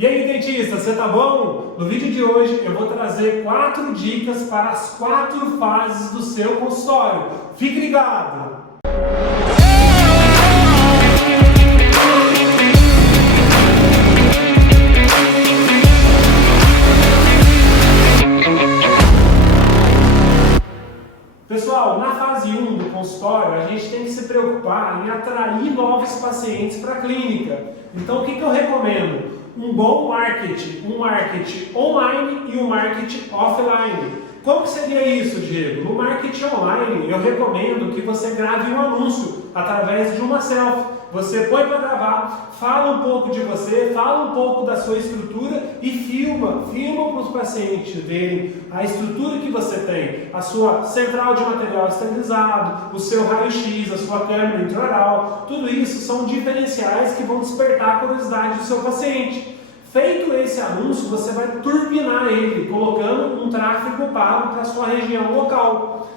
E aí, dentista, você tá bom? No vídeo de hoje eu vou trazer 4 dicas para as 4 fases do seu consultório. Fique ligado! Pessoal, na fase 1 do consultório, a gente tem que se preocupar em atrair novos pacientes para a clínica. Então, o que eu recomendo? Um bom marketing, um marketing online e um marketing offline. Como que seria isso, Diego? No marketing online, eu recomendo que você grave um anúncio através de uma selfie. Você põe para gravar, fala um pouco de você, fala um pouco da sua estrutura e filma para os pacientes verem a estrutura que você tem, a sua central de material esterilizado, o seu raio-x, a sua câmera intraoral. Tudo isso são diferenciais que vão despertar a curiosidade do seu paciente. Feito esse anúncio, você vai turbinar ele, colocando um tráfego pago para a sua região local.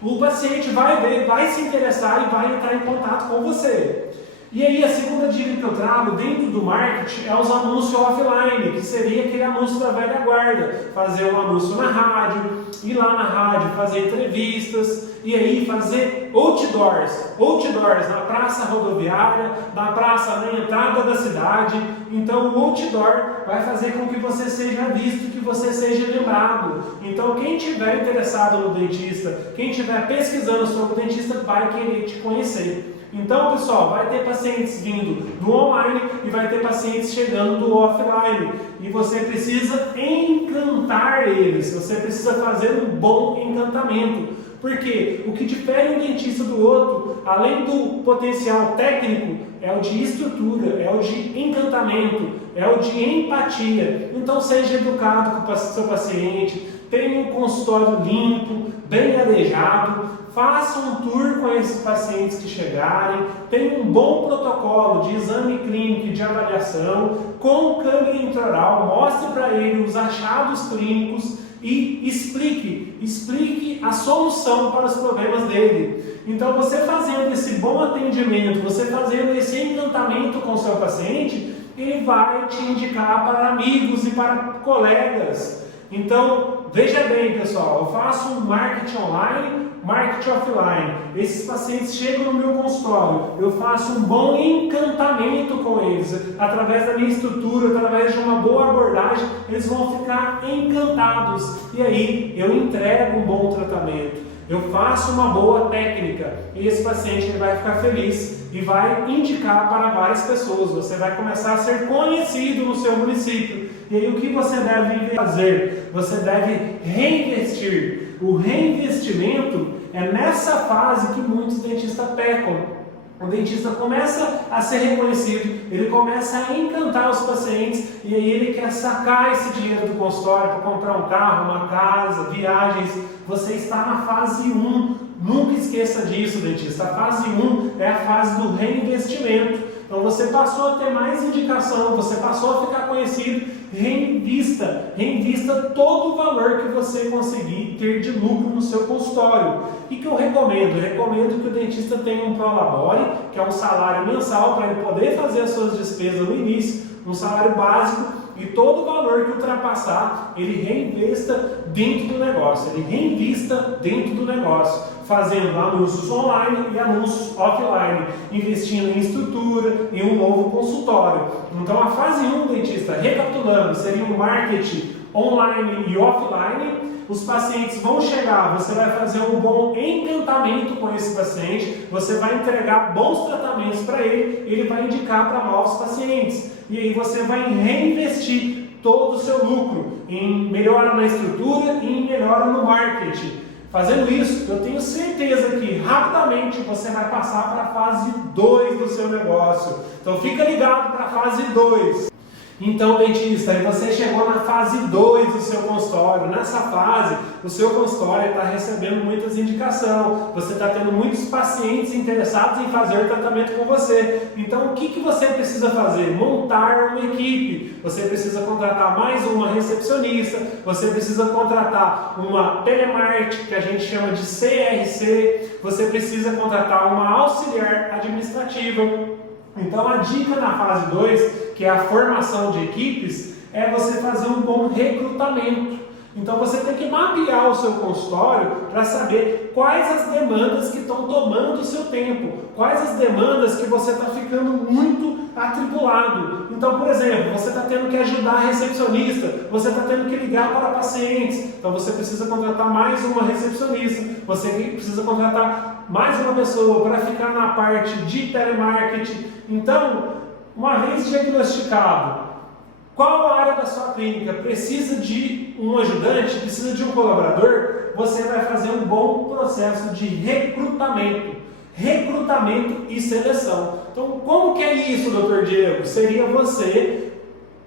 O paciente vai ver, vai se interessar e vai entrar em contato com você. E aí a segunda dica que eu trago dentro do marketing é os anúncios offline, que seria aquele anúncio da velha guarda. Fazer um anúncio na rádio, ir lá na rádio, fazer entrevistas, e aí fazer outdoors na praça rodoviária, na praça na entrada da cidade. Então o outdoor vai fazer com que você seja visto, que você seja lembrado. Então quem estiver interessado no dentista, quem estiver pesquisando sobre o dentista vai querer te conhecer. Então, pessoal, vai ter pacientes vindo do online e vai ter pacientes chegando do offline. E você precisa encantar eles, você precisa fazer um bom encantamento. Porque o que difere um dentista do outro, além do potencial técnico, é o de estrutura, é o de encantamento, é o de empatia. Então seja educado com o seu paciente, tenha um consultório limpo, bem arejado, faça um tour com esses pacientes que chegarem, tenha um bom protocolo de exame clínico e de avaliação, com câmera intraoral, mostre para ele os achados clínicos e explique a solução para os problemas dele. Então você fazendo esse bom atendimento, você fazendo esse encantamento com o seu paciente, ele vai te indicar para amigos e para colegas. Então, veja bem, pessoal, eu faço um marketing online, marketing offline. Esses pacientes chegam no meu consultório, eu faço um bom encantamento com eles, através da minha estrutura, através de uma boa abordagem, eles vão ficar encantados. E aí, eu entrego um bom tratamento. Eu faço uma boa técnica e esse paciente ele vai ficar feliz e vai indicar para várias pessoas. Você vai começar a ser conhecido no seu município. E aí o que você deve fazer? Você deve reinvestir. O reinvestimento é nessa fase que muitos dentistas pecam. O dentista começa a ser reconhecido, ele começa a encantar os pacientes e aí ele quer sacar esse dinheiro do consultório para comprar um carro, uma casa, viagens. Você está na fase 1, nunca esqueça disso, dentista. A fase 1 é a fase do reinvestimento. Então você passou a ter mais indicação, você passou a ficar conhecido, reinvista todo o valor que você conseguir ter de lucro no seu consultório. E que eu recomendo? Eu recomendo que o dentista tenha um Prolabore, que é um salário mensal para ele poder fazer as suas despesas no início, um salário básico, e todo o valor que ultrapassar, ele reinvesta dentro do negócio, fazendo anúncios online e anúncios offline, investindo em estrutura e um novo consultório. Então a fase 1, dentista, recapitulando, seria um marketing online e offline. Os pacientes vão chegar, você vai fazer um bom encantamento com esse paciente, você vai entregar bons tratamentos para ele, ele vai indicar para novos pacientes. E aí você vai reinvestir todo o seu lucro em melhora na estrutura e em melhora no marketing. Fazendo isso, eu tenho certeza que rapidamente você vai passar para a fase 2 do seu negócio. Então fica ligado para a fase 2. Então, dentista, aí você chegou na fase 2 do seu consultório. Nessa fase, o seu consultório está recebendo muitas indicações. Você está tendo muitos pacientes interessados em fazer o tratamento com você. Então, o que você precisa fazer? Montar uma equipe. Você precisa contratar mais uma recepcionista. Você precisa contratar uma telemarketing, que a gente chama de CRC. Você precisa contratar uma auxiliar administrativa. Então, a dica na fase 2 que é a formação de equipes, é você fazer um bom recrutamento. Então você tem que mapear o seu consultório para saber quais as demandas que estão tomando o seu tempo, quais as demandas que você está ficando muito atribulado. Então, por exemplo, você está tendo que ajudar a recepcionista, você está tendo que ligar para pacientes, então você precisa contratar mais uma recepcionista, você precisa contratar mais uma pessoa para ficar na parte de telemarketing. Então, uma vez diagnosticado qual a área da sua clínica precisa de um ajudante, precisa de um colaborador, você vai fazer um bom processo de recrutamento e seleção. Então, como que é isso, Dr. Diego? Seria você,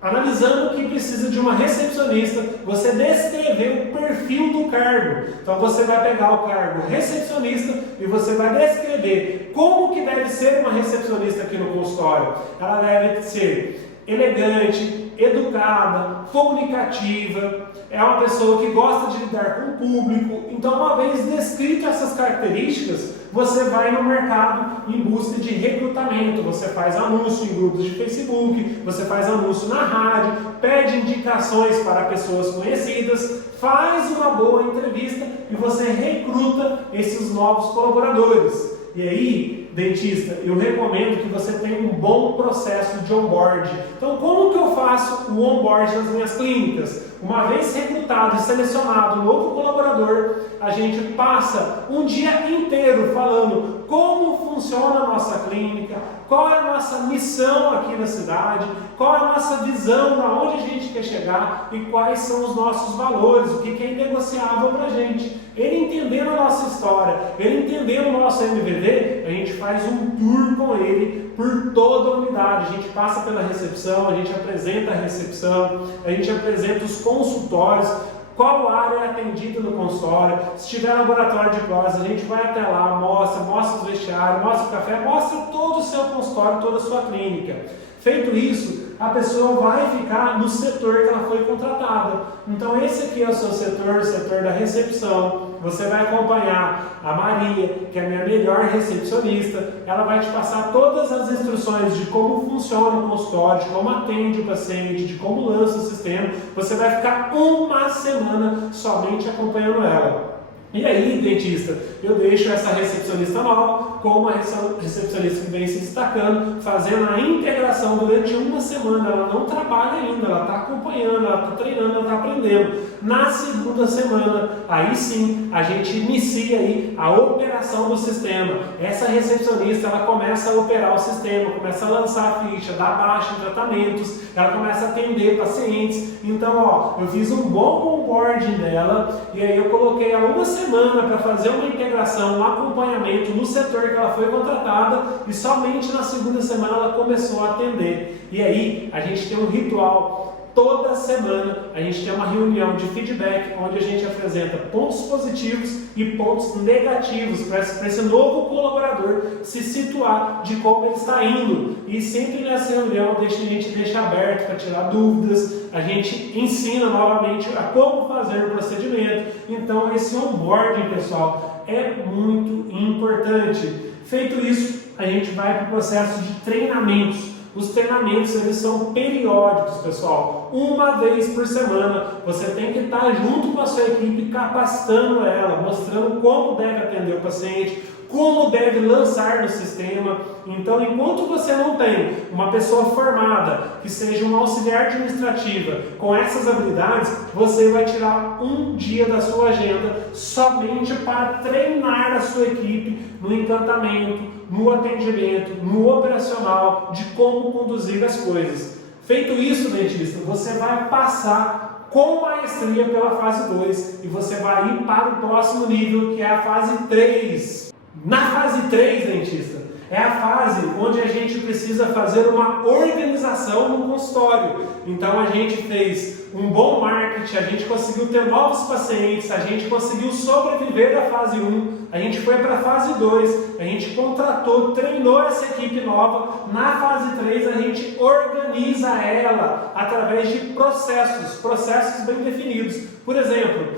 analisando que precisa de uma recepcionista, você descrever o perfil do cargo. Então, você vai pegar o cargo recepcionista e você vai descrever como que deve ser uma recepcionista aqui no consultório. Ela deve ser elegante, educada, comunicativa, é uma pessoa que gosta de lidar com o público. Então, uma vez descritas essas características, você vai no mercado em busca de recrutamento. Você faz anúncio em grupos de Facebook, você faz anúncio na rádio, pede indicações para pessoas conhecidas, faz uma boa entrevista e você recruta esses novos colaboradores. E aí, dentista, eu recomendo que você tenha um bom processo de onboard. Então, como que eu faço o onboard nas minhas clínicas? Uma vez recrutado e selecionado um novo colaborador, a gente passa um dia inteiro falando como funciona a nossa clínica, qual é a nossa missão aqui na cidade, qual é a nossa visão, aonde a gente quer chegar e quais são os nossos valores, o que é inegociável para a gente. Ele entendendo a nossa história, ele entendendo o nosso MVV, a gente faz um tour com ele por toda a unidade. A gente passa pela recepção, a gente apresenta a recepção, a gente apresenta os consultórios, qual área é atendida no consultório. Se tiver laboratório de próstata, a gente vai até lá, mostra os vestiários, mostra o café, mostra todo o seu consultório, toda a sua clínica. Feito isso, a pessoa vai ficar no setor que ela foi contratada. Então esse aqui é o seu setor, o setor da recepção. Você vai acompanhar a Maria, que é a minha melhor recepcionista. Ela vai te passar todas as instruções de como funciona o consultório, de como atende o paciente, de como lança o sistema. Você vai ficar uma semana somente acompanhando ela. E aí, dentista, eu deixo essa recepcionista nova com uma recepcionista que vem se destacando, fazendo a integração durante uma semana. Ela não trabalha ainda, ela está acompanhando, ela está treinando, ela está aprendendo. Na segunda semana, aí sim, a gente inicia aí a operação do sistema. Essa recepcionista, ela começa a operar o sistema, começa a lançar a ficha, dar baixa em tratamentos, ela começa a atender pacientes. Então, eu fiz um bom onboarding dela e aí eu coloquei ela uma semana para fazer uma integração, um acompanhamento no setor que ela foi contratada e somente na segunda semana ela começou a atender. E aí a gente tem um ritual. Toda semana a gente tem uma reunião de feedback onde a gente apresenta pontos positivos e pontos negativos para esse novo colaborador se situar de como ele está indo. E sempre nessa reunião a gente deixa aberto para tirar dúvidas, a gente ensina novamente a como fazer o procedimento. Então esse onboarding, pessoal, é muito importante. Feito isso, a gente vai para o processo de treinamentos. Os treinamentos, eles são periódicos, pessoal. Uma vez por semana, você tem que estar junto com a sua equipe, capacitando ela, mostrando como deve atender o paciente, como deve lançar no sistema. Então, enquanto você não tem uma pessoa formada, que seja uma auxiliar administrativa, com essas habilidades, você vai tirar um dia da sua agenda somente para treinar a sua equipe no encantamento, no atendimento, no operacional, de como conduzir as coisas. Feito isso, dentista, você vai passar com maestria pela fase 2 e você vai ir para o próximo nível, que é a fase 3. Na fase 3, dentista, é a fase onde a gente precisa fazer uma organização no consultório. Então a gente fez um bom marketing, a gente conseguiu ter novos pacientes, a gente conseguiu sobreviver da fase 1, a gente foi para a fase 2, a gente contratou, treinou essa equipe nova. Na fase 3 a gente organiza ela através de processos bem definidos. Por exemplo,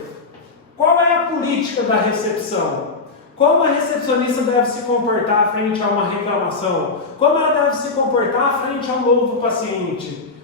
qual é a política da recepção? Como a recepcionista deve se comportar frente a uma reclamação? Como ela deve se comportar frente a um novo paciente?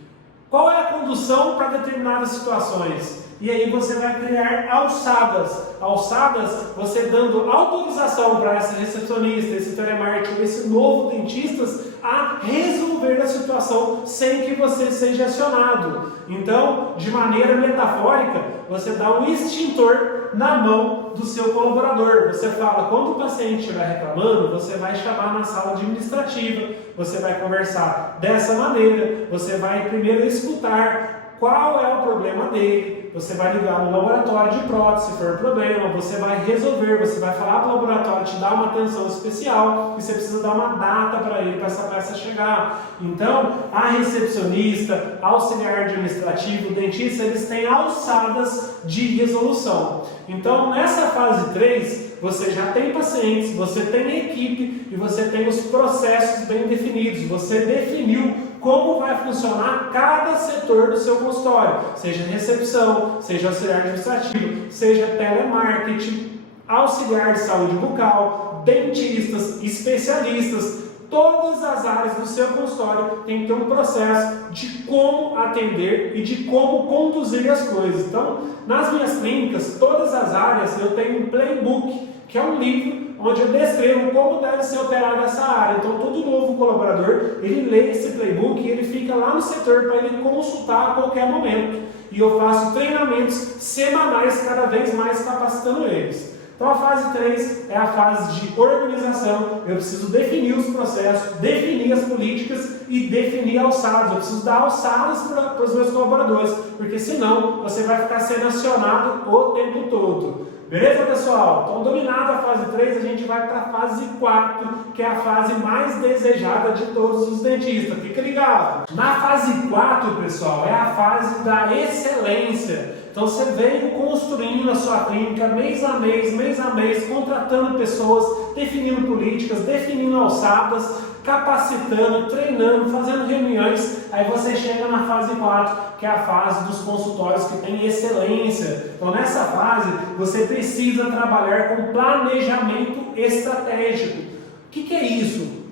Qual é a condução para determinadas situações? E aí você vai criar alçadas. Alçadas, você dando autorização para essa recepcionista, esse telemarketer, esse novo dentista a resolver a situação sem que você seja acionado. Então, de maneira metafórica, você dá um extintor na mão do seu colaborador. Você fala, quando o paciente estiver reclamando, você vai chamar na sala administrativa, você vai conversar dessa maneira, você vai primeiro escutar qual é o problema dele, você vai ligar no laboratório de prótese se for problema, você vai resolver, você vai falar para o laboratório te dar uma atenção especial e você precisa dar uma data para ele, para essa peça chegar. Então, a recepcionista, auxiliar administrativo, dentista, eles têm alçadas de resolução. Então, nessa fase 3, você já tem pacientes, você tem equipe e você tem os processos bem definidos. Você definiu como vai funcionar cada setor do seu consultório, seja recepção, seja auxiliar administrativo, seja telemarketing, auxiliar de saúde bucal, dentistas, especialistas. Todas as áreas do seu consultório tem que ter um processo de como atender e de como conduzir as coisas. Então, nas minhas clínicas, todas as áreas, eu tenho um playbook, que é um livro onde eu descrevo como deve ser operada essa área. Então, todo novo colaborador, ele lê esse playbook e ele fica lá no setor para ele consultar a qualquer momento. E eu faço treinamentos semanais, cada vez mais capacitando eles. Então a fase 3 é a fase de organização. Eu preciso definir os processos, definir as políticas e definir alçadas. Eu preciso dar alçadas para os meus colaboradores, porque senão você vai ficar sendo acionado o tempo todo. Beleza, pessoal? Então, dominada a fase 3, a gente vai para a fase 4, que é a fase mais desejada de todos os dentistas. Fica ligado! Na fase 4, pessoal, é a fase da excelência. Então, você veio construindo a sua clínica mês a mês, contratando pessoas, definindo políticas, definindo alçadas, capacitando, treinando, fazendo reuniões. Aí você chega na fase 4, que é a fase dos consultórios que tem excelência. Então, nessa fase, você precisa trabalhar com planejamento estratégico. O que é isso?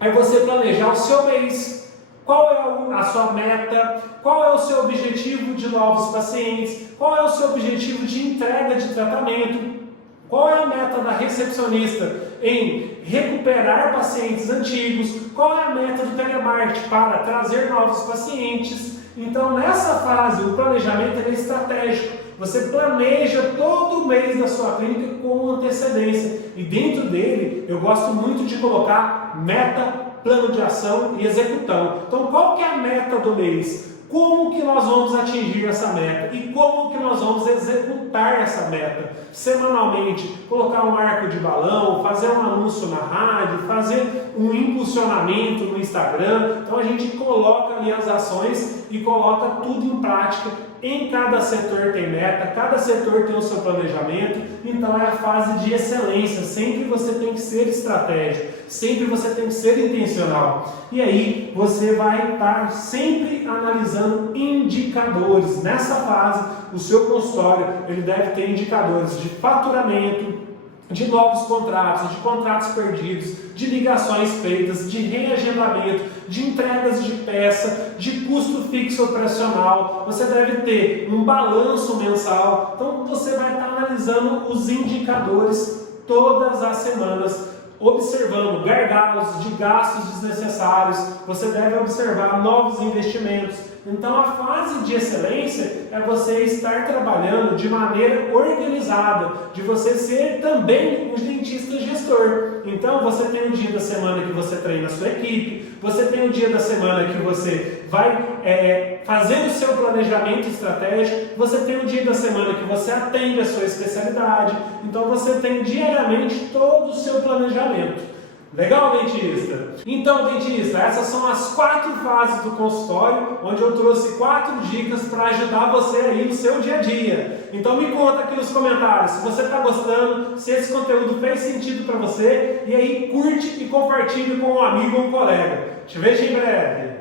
É você planejar o seu mês. Qual é a sua meta? Qual é o seu objetivo de novos pacientes? Qual é o seu objetivo de entrega de tratamento? Qual é a meta da recepcionista em recuperar pacientes antigos? Qual é a meta do telemarketing para trazer novos pacientes? Então, nessa fase, o planejamento é estratégico. Você planeja todo mês da sua clínica com antecedência. E dentro dele, eu gosto muito de colocar meta, plano de ação e executão. Então, qual que é a meta do mês? Como que nós vamos atingir essa meta? E como que nós vamos executar essa meta? Semanalmente, colocar um arco de balão, fazer um anúncio na rádio, fazer um impulsionamento no Instagram. Então, a gente coloca ali as ações e coloca tudo em prática. Em cada setor tem meta, cada setor tem o seu planejamento, então é a fase de excelência. Sempre você tem que ser estratégico, sempre você tem que ser intencional. E aí você vai estar sempre analisando indicadores. Nessa fase, o seu consultório ele deve ter indicadores de faturamento, de novos contratos, de contratos perdidos, de ligações feitas, de reagendamento, de entregas de peça, de custo fixo operacional. Você deve ter um balanço mensal. Então você vai estar analisando os indicadores todas as semanas, observando gargalos de gastos desnecessários. Você deve observar novos investimentos. Então a fase de excelência é você estar trabalhando de maneira organizada, de você ser também um dentista gestor. Então você tem o dia da semana que você treina a sua equipe, você tem o dia da semana que você vai fazer o seu planejamento estratégico, você tem o dia da semana que você atende a sua especialidade. Então você tem diariamente todo o seu planejamento. Legal, dentista? Então, dentista, essas são as 4 fases do consultório, onde eu trouxe 4 dicas para ajudar você aí no seu dia a dia. Então me conta aqui nos comentários se você está gostando, se esse conteúdo fez sentido para você, e aí curte e compartilhe com um amigo ou um colega. Te vejo em breve.